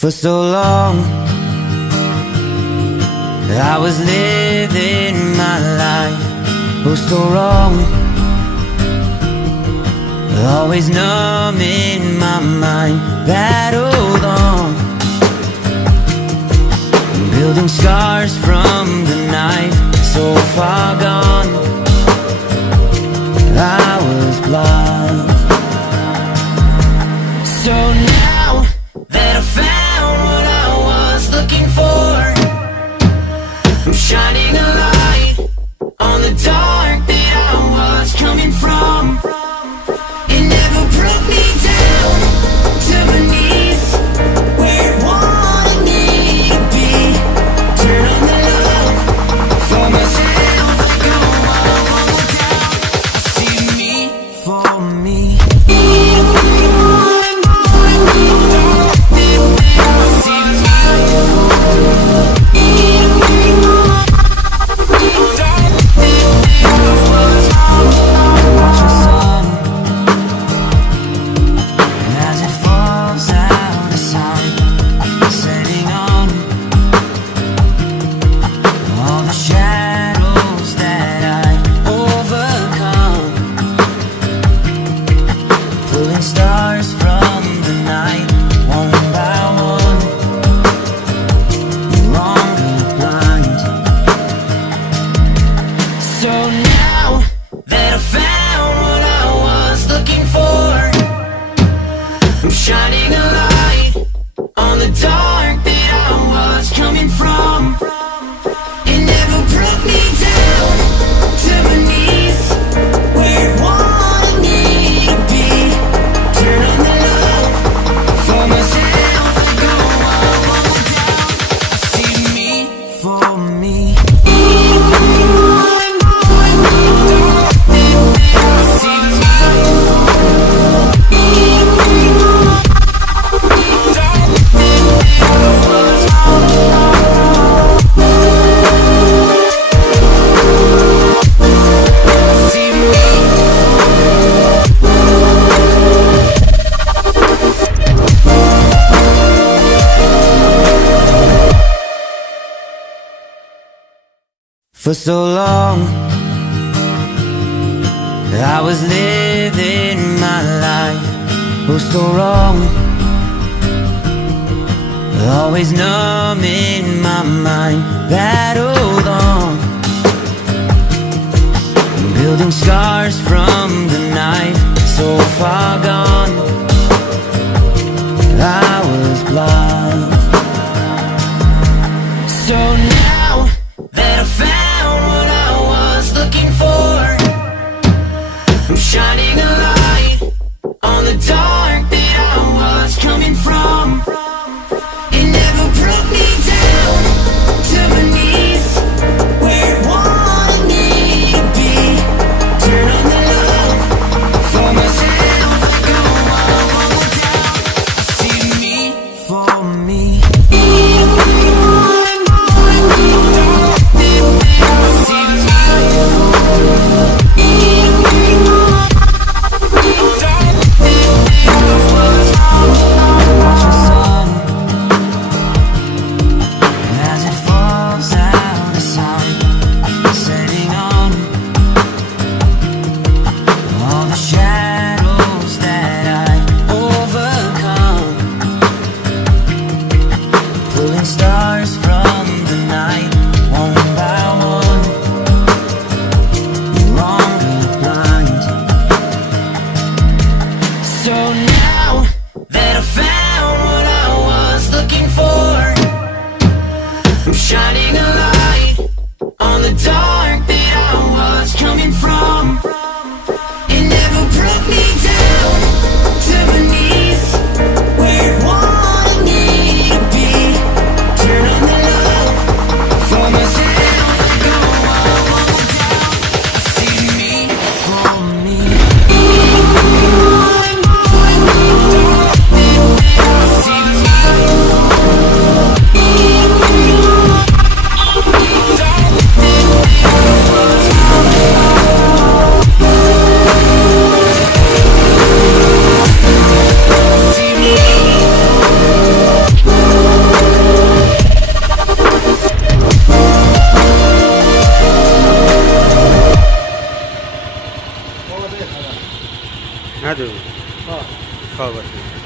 For so long I was living my life, oh so wrong, always numb in my mind, battled on, building scars from the knife, so far gone, I was blind. So now that I found what I was looking for, I'm shining a light on the dark that I was coming from. It never broke me down to my knees, where it wanted me to be. Turn on the love for myself, go on down. See me for me. Stars from the night, one by one, no longer blind. So now that I found what I was looking for, I'm shining a light on the dark that I was coming from. It never broke me down to my knees, where it wanted me to be. Turn on the love for myself, go on down. See me for me. For so long I was living my life, oh so wrong, always numb in my mind, battled on, building scars from the knife, so far gone, I was blind. So now that I found what I was looking for, I'm shining a light on the dark that I was coming from. It never broke me down to my knees, where it wanted me to be. Turn on the love for myself, go on down. See me for me. Stars from the night, one by one, no longer blind. So now that I found what I was looking for, I'm shining a light on the dark that I was coming from. It never broke me down to my knees, where it wanted me to be. হ্যাঁ দেবো হ্যাঁ সব আছে